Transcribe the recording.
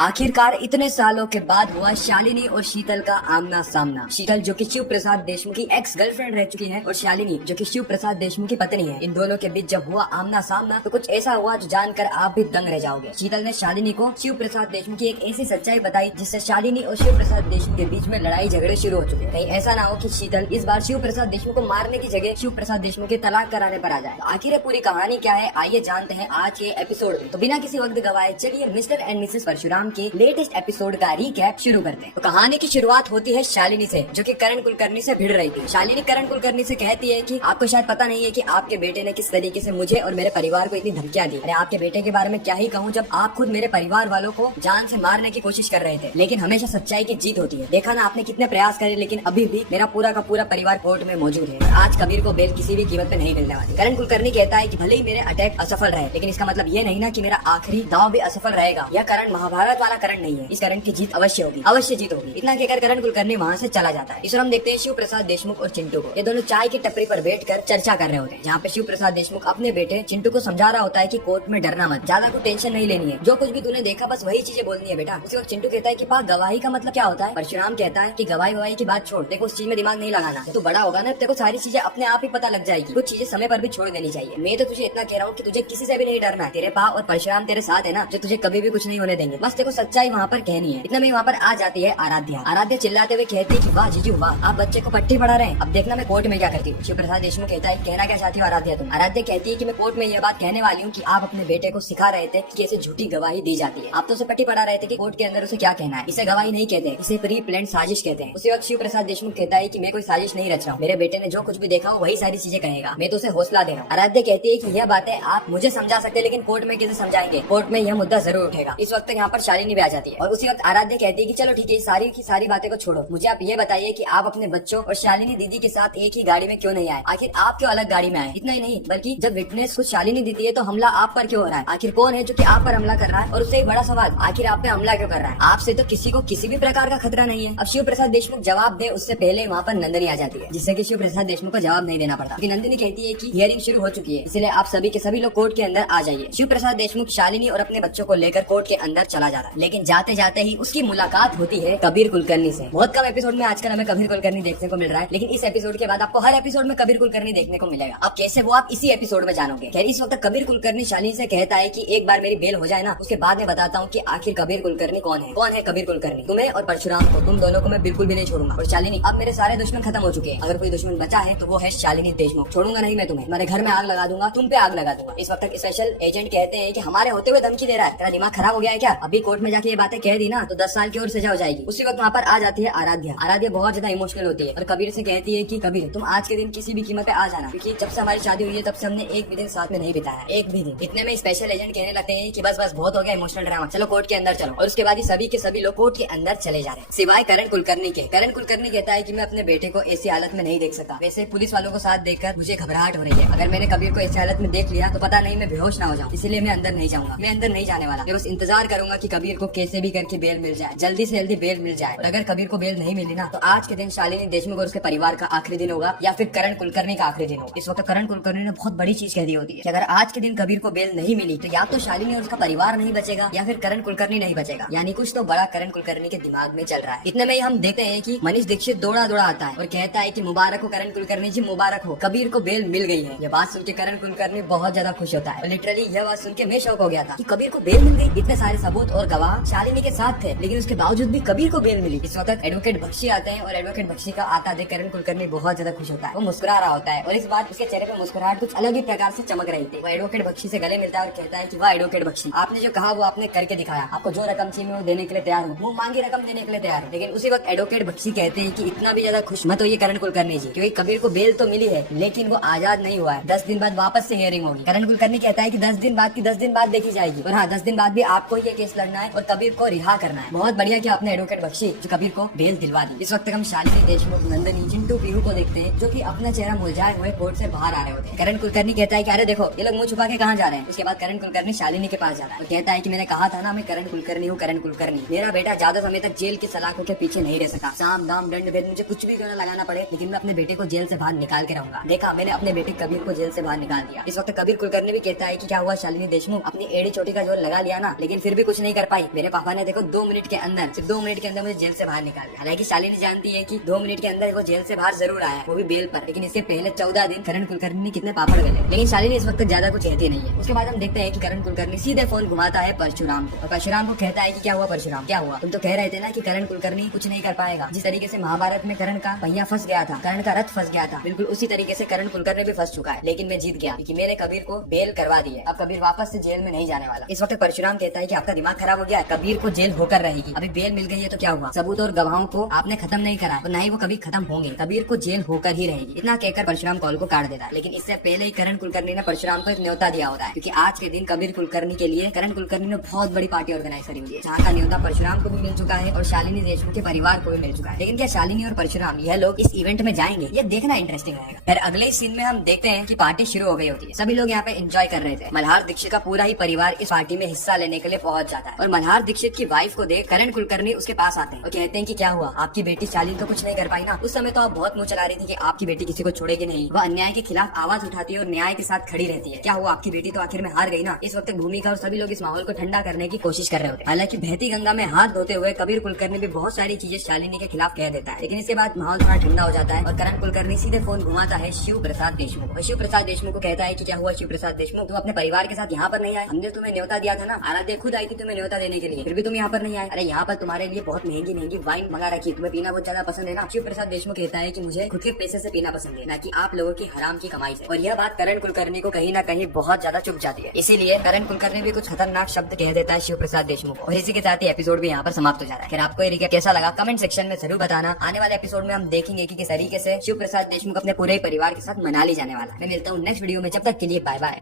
आखिरकार इतने सालों के बाद हुआ शालिनी और शीतल का आमना सामना। शीतल जो कि शिव प्रसाद देशमुख की एक्स गर्लफ्रेंड रह चुकी है और शालिनी जो कि शिव प्रसाद देशमुख की पत्नी है। इन दोनों के बीच जब हुआ आमना सामना तो कुछ ऐसा हुआ जो जानकर आप भी दंग रह जाओगे। शीतल ने शालिनी को शिव प्रसाद देशमुख की एक ऐसी सच्चाई बताई जिससे शालिनी और शिव प्रसाद देशमुख के बीच में लड़ाई झगड़े शुरू हो चुके हैं। कहीं ऐसा ना हो कि शीतल इस बार शिव प्रसाद देशमुख को मारने की जगह शिव प्रसाद देशमुख के तलाक कराने पर आ जाए। तो आखिर पूरी कहानी क्या है, आइए जानते हैं आज के एपिसोड में। तो बिना किसी वक्त गवाए चलिए मिस्टर एंड मिसेस परशुराम के लेटेस्ट एपिसोड का रीकैप शुरू करते हैं। तो कहानी की शुरुआत होती है शालिनी से, जो कि करण कुलकर्णी से भिड़ रही थी। शालिनी करण कुलकर्णी से कहती है कि आपको शायद पता नहीं है कि आपके बेटे ने किस तरीके से मुझे और मेरे परिवार को इतनी धमकियां दी। अरे आपके बेटे के बारे में क्या ही कहूँ, जब आप खुद मेरे परिवार वालों को जान से मारने की कोशिश कर रहे थे, लेकिन हमेशा सच्चाई की जीत होती है। देखा ना आपने कितने प्रयास करे, लेकिन अभी भी मेरा पूरा का पूरा परिवार कोर्ट में मौजूद है। आज कबीर को बेल किसी भी कीमत पे नहीं मिलने वाली। करण कुलकर्णी कहता है कि भले ही मेरे अटैक असफल रहे, लेकिन इसका मतलब ये नहीं ना कि मेरा आखिरी दाव भी असफल रहेगा। यह करण महाभारत वाला करण नहीं है, इस करण की जीत अवश्य होगी, अवश्य जीत होगी। इतना कहकर करण कुलकर्णी वहाँ से चला जाता है। इस हम देखते हैं शिव प्रसाद देशमुख और चिंटू को। ये दोनों चाय की टपरी पर बैठकर चर्चा कर रहे होते हैं, जहाँ पे शिव प्रसाद देशमुख अपने बेटे चिंटू को समझा रहा होता है कि कोर्ट में डरना मत, ज्यादा कुछ टेंशन नहीं लेनी है, जो कुछ भी तूने देखा बस वही चीजें बोलनी है बेटा। उसी वक्त चिंटू कहता है कि पा गवाही का मतलब क्या होता है। परशुराम कहता है कि गवाही की बात छोड़, देखो उस चीज में दिमाग नहीं लगाना। तू बड़ा होगा ना, तेरे को सारी चीजें अपने आप ही पता लग जाएगी। कुछ चीजें समय पर भी छोड़ देनी चाहिए। मैं तो तुझे इतना कह रहा हूँ कि तुझे किसी से भी नहीं डरना है। तेरे पा और परशुराम तेरे साथ है ना, जो तुझे कभी भी कुछ नहीं होने देंगे। बस तेरे को सच्चाई वहाँ पर कहनी है। इतना में वहाँ पर आ जाती है आराध्या। आराध्या चिल्लाते हुए कहती है कि वाह जीजू वाह, आप बच्चे को पट्टी पढ़ा रहे हैं, अब देखना मैं कोर्ट में क्या करती हूँ। शिव प्रसाद देशमुख कहता है कहना क्या चाहती हो आराध्या तुम। आराध्या कहती है कि मैं कोर्ट में यह बात कहने वाली हूँ कि आप अपने बेटे को सिखा रहे थे कि ऐसे झूठी गवाही दी जाती है। आप तो उसे पट्टी पढ़ा रहे थे कि कोर्ट के अंदर उसे क्या कहना है। इसे गवाही नहीं कहते, इसे प्री प्लान साजिश कहते हैं। उसी वक्त शिव प्रसाद देशमुख कहता है कि मैं कोई साजिश नहीं रच रहा हूँ, मेरे बेटे ने जो कुछ भी देखा वही सारी चीजें कहेगा, मैं तो उसे हौसला दे रहा हूँ। आराध्या कहती है कि यह बातें आप मुझे समझा सकते, लेकिन कोर्ट में कैसे समझाएंगे, कोर्ट में यह मुद्दा जरूर उठेगा। इस वक्त यहाँ पर शालिनी भी आ जाती है और उसी वक्त आराध्या कहती है कि चलो ठीक है, सारी की सारी बातें को छोड़ो, मुझे आप ये बताइए कि आप अपने बच्चों और शालिनी दीदी के साथ एक ही गाड़ी में क्यों नहीं आए। आखिर आप क्यों अलग गाड़ी में आए। इतना ही नहीं बल्कि जब विटनेस कुछ शालिनी देती है तो हमला आप पर क्यों हो रहा है। आखिर कौन है जो कि आप पर हमला कर रहा है। और उससे एक बड़ा सवाल, आखिर आप पे हमला क्यों कर रहा है। आपसे तो किसी को किसी भी प्रकार का खतरा नहीं है। अब शिव प्रसाद देशमुख जवाब दे उससे पहले वहाँ पर नंदिनी आ जाती है, जिससे कि शिव प्रसाद देशमुख को जवाब नहीं देना पड़ता। नंदिनी कहती है कि हियरिंग शुरू हो चुकी है, इसलिए आप सभी के सभी लोग कोर्ट के अंदर आ जाइए। शिव प्रसाद देशमुख शालिनी और अपने बच्चों को लेकर कोर्ट के अंदर चला जा रहा है, लेकिन जाते जाते ही उसकी मुलाकात होती है कबीर कुलकर्णी से। बहुत कम एपिसोड में आजकल हमें कबीर कुलकर्णी देखने को मिल रहा है, लेकिन इस एपिसोड के बाद आपको हर एपिसोड में कबीर कुलकर्णी देखने को मिलेगा। अब कैसे वो आप इसी एपिसोड में जानोगे। खैर इस वक्त कबीर कुलकर्णी शालिनी से कहता है कि एक बार मेरी बेल हो जाए ना, उसके बाद मैं बताता हूँ कि आखिर कबीर कुलकर्णी कौन है। कौन है कबीर कुलकर्णी। तुम्हें और परशुराम को, तुम दोनों को मैं बिल्कुल भी नहीं छोड़ूंगा। और शालिनी अब मेरे सारे दुश्मन खत्म हो चुके हैं, अगर कोई दुश्मन बचा है तो वो है शालिनी देशमुख। छोड़ूंगा नहीं मैं तुम्हें, तुम्हारे घर में आग लगा दूंगा, तुम पे आग लगा दूंगा। इस वक्त स्पेशल एजेंट कहते हैं कि हमारे होते हुए धमकी दे रहा है, तेरा दिमाग खराब हो गया है क्या। अभी कोर्ट में जाके ये बातें कह दी ना तो 10 साल की और सजा हो जाएगी। उसी वक्त वहाँ पर आ जाती है आराध्या। आराध्या बहुत ज्यादा इमोशनल होती है और कबीर से कहती है कि कबीर तुम आज के दिन किसी भी कीमत पे आ जाना, क्योंकि जब से हमारी शादी हुई है तब से हमने एक भी दिन साथ में नहीं बिताया, एक भी दिन। इतने में स्पेशल एजेंट कहने लगते हैं कि बस बस बहुत हो गया इमोशनल ड्रामा, चलो कोर्ट के अंदर चलो। और उसके बाद ही सभी के सभी लोग कोर्ट के अंदर चले जा रहे हैं, सिवाय करण कुलकर्णी के। करण कुलकर्णी कहता है कि मैं अपने बेटे को ऐसी हालत में नहीं देख सकता। वैसे पुलिस वालों को साथ देखकर मुझे घबराहट हो रही है, अगर मैंने कबीर को ऐसी हालत में देख लिया तो पता नहीं मैं बेहोश ना हो जाऊँ, इसलिए मैं अंदर नहीं जाऊंगा, मैं अंदर नहीं जाने वाला। मैं बस इंतजार करूंगा कि कबीर को कैसे भी करके बेल मिल जाए, जल्दी से जल्दी बेल मिल जाए। और अगर कबीर को बेल नहीं मिली ना तो आज के दिन शालिनी देशमुख और उसके परिवार का आखिरी दिन होगा, या फिर करण कुलकर्णी का आखिरी दिन होगा। इस वक्त करण कुलकर्णी ने बहुत बड़ी चीज कह दी होती है कि अगर आज के दिन कबीर को बेल नहीं मिली तो या तो शालिनी और उसका परिवार नहीं बचेगा या फिर करण कुलकर्णी नहीं बचेगा। यानी कुछ तो बड़ा करण कुलकर्णी के दिमाग में चल रहा है। इतने में ही हम देखते हैं कि मनीष दीक्षित दौड़ा दौड़ा आता है और कहता है कि मुबारक हो करण कुलकर्णी जी, मुबारक हो, कबीर को बेल मिल गई है। यह बात सुन के करण कुलकर्णी बहुत ज्यादा खुश होता है। लिटरली यह बात सुन के मैं शौक हो गया था कि कबीर को बेल मिल गई। इतने सारे सबूत और गवाह शालिनी के साथ थे, लेकिन उसके बावजूद भी कबीर को बेल मिली। इस वक्त एडवोकेट बख्शी आते हैं और एडवोकेट बख्शी का आता देख करण कुलकर्णी बहुत ज्यादा खुश होता है, वो मुस्कुरा रहा होता है और इस बार उसके चेहरे पे मुस्कुराहट कुछ अलग ही प्रकार से चमक रही थी। वो एडवोकेट बख्शी से गले मिलता है और कहता है कि वाह एडवोकेट बख्शी, आपने जो कहा वो आपने करके दिखाया, आपको जो रकम चाहिए वो देने के लिए तैयार हूँ, मुंह मांगी रकम देने के लिए तैयार हूँ। लेकिन उसी वक्त एडवोकेट बख्शी कहते हैं कि इतना भी ज्यादा खुश मत होइए करण कुलकर्णी जी, क्योंकि कबीर को बेल तो मिली है लेकिन वो आजाद नहीं हुआ है। 10 दिन बाद वापस से हियरिंग होगी। करण कुलकर्णी कहता है कि 10 दिन बाद की 10 दिन बाद देखी जाएगी, और हाँ 10 दिन बाद भी आपको ये केस लड़ना है और कबीर को रिहा करना है। बहुत बढ़िया किया आपने एडवोकेट बख्शी, जो कबीर को बेल दिलवा दी। इस वक्त हम शालिनी देशमुख, नंदिनी, चिंटू, पीहू को देखते हैं जो कि अपना चेहरा मुरझाए हुए कोर्ट से बाहर आ रहे होते हैं। करण कुलकर्णी कहता है कि अरे देखो ये लोग मुंह छुपा के कहाँ जा रहे हैं। उसके बाद करण कुलकर्णी शालिनी के पास जा रहा है और कहता है कि मैंने कहा था ना मैं करण कुलकर्णी हूँ, करण कुलकर्णी। मेरा बेटा ज्यादा समय तक जेल की सलाखों के पीछे नहीं रह सका, साम दाम दंड भेद मुझे कुछ भी क्यों ना लगाना पड़े, लेकिन मैं अपने बेटे को जेल से बाहर निकाल के रहूंगा। देखा मैंने अपने बेटे कबीर को जेल से बाहर निकाल दिया। इस वक्त कबीर कुलकर्णी भी कहता है कि क्या हुआ शालिनी देशमुख, अपनी एड़ी चोटी का जोर लगा लिया ना, लेकिन फिर भी कुछ नहीं कर पाई। मेरे पापा ने देखो 2 मिनट के अंदर, सिर्फ 2 मिनट के अंदर मुझे जेल से बाहर निकाल दिया। हालांकि शालिनी जानती है कि 2 मिनट के अंदर वो जेल से बाहर जरूर आया, वो भी बेल पर, लेकिन इससे पहले 14 दिन करण कुलकर्णी ने कितने पापड़ गले। लेकिन शालिनी इस वक्त ज्यादा कुछ कहती नहीं है। उसके बाद हम देखते हैं कि करण कुलकर्णी सीधे फोन घुमाता है परशुराम को, और परशुराम को कहता है कि क्या हुआ परशुराम, क्या हुआ? तुम तो कह रहे थे ना कि करण कुलकर्णी कुछ नहीं कर पाएगा। जिस तरीके से महाभारत में करण का पहिया फंस गया था, करण का रथ फंस गया था, बिल्कुल उसी तरीके से करण कुलकर्णी भी फंस चुका है। लेकिन मैं जीत गया क्योंकि मैंने कबीर को बेल करवा दी है। अब कबीर वापस से जेल में नहीं जाने वाला। इस वक्त परशुराम कहता है कि आपका दिमाग खराब हो गया है, कबीर को जेल होकर रहेगी। अभी बेल मिल गई है तो क्या हुआ? सबूत और गवाहों को आपने खत्म नहीं करा, तो ना ही वो कभी खत्म होंगे। कबीर को जेल होकर ही रहेगी। इतना कहकर परशुराम कॉल को काट देता है। लेकिन इससे पहले ही करण कुलकर्णी ने परशुराम को एक न्योता दिया होता है, क्योंकि आज के दिन कबीर कुलकर्णी के लिए करण कुलकर्णी ने बहुत बड़ी पार्टी ऑर्गेनाइज करी हुई है, जहाँ का न्योता परशुराम को भी मिल चुका है और शालिनी देशमुख के परिवार को भी मिल चुका है। लेकिन क्या शालिनी और परशुराम यह लोग इस इवेंट में जाएंगे? ये देखना इंटरेस्टिंग रहेगा। फिर अगले सीन में हम देखते हैं कि पार्टी शुरू हो गई होती है। सभी लोग यहाँ पे एंजॉय कर रहे थे। मल्हार दीक्षित का पूरा ही परिवार इस पार्टी में हिस्सा लेने के लिए पहुंच जाता है, और मल्हार दीक्षित की वाइफ को देख करण कुलकर्णी उसके पास आते हैं और कहते हैं कि क्या हुआ, आपकी बेटी शालिनी तो कुछ नहीं कर पाई ना? उस समय तो आप बहुत मुंह चला रही थी कि आपकी बेटी किसी को छोड़ेगी नहीं, वह अन्याय के खिलाफ आवाज उठाती है और न्याय के साथ खड़ी रहती है। क्या हुआ, आपकी बेटी तो आखिर में हार गई ना? इस वक्त भूमिका और सभी लोग इस माहौल को ठंडा करने की कोशिश कर रहे होते हैं। हालांकि बहती गंगा में हाथ धोते हुए कबीर कुलकर्णी भी बहुत सारी चीजें शालिनी के खिलाफ कह देता है। लेकिन इसके बाद माहौल थोड़ा ठंडा हो जाता है और करण कुलकर्णी सीधे फोन घुमाता है शिव प्रसाद देशमुख को। शिव प्रसाद देशमुख को कहता है कि क्या हुआ शिव प्रसाद देशमुख, तुम अपने परिवार के साथ यहाँ पर नहीं आए? हमने तुम्हें न्योता दिया था ना, आराध्या खुद आई थी तुम्हें न्योता देने के लिए, फिर भी तुम यहाँ पर नहीं आए। अरे यहाँ पर तुम्हारे लिए बहुत महंगी महंगी वाइन मंगा रखी है, तुम्हें पीना बहुत ज्यादा पसंद है ना? शिव प्रसाद देशमुख कहता है कि मुझे खुद के पैसे से पीना पसंद है, ना कि आप लोगों की हराम की कमाई से। और यह बात करण कुलकर्णी को कहीं ना कहीं बहुत ज्यादा चुभ जाती है। इसीलिए करण कुलकर्णी भी कुछ खतरनाक शब्द कह देता है शिव प्रसाद देशमुख को। और इसी के साथ ही एपिसोड भी यहाँ पर समाप्त हो जाता है। फिर आपको ये रिकैप कैसा लगा कमेंट सेक्शन में जरूर बताना। आने वाले एपिसोड में हम देखेंगे कि किस तरीके से शिव प्रसाद देशमुख अपने पूरे परिवार के साथ मनाली जाने वाला है। मैं मिलता हूँ नेक्स्ट वीडियो में, जब तक के लिए बाय बाय।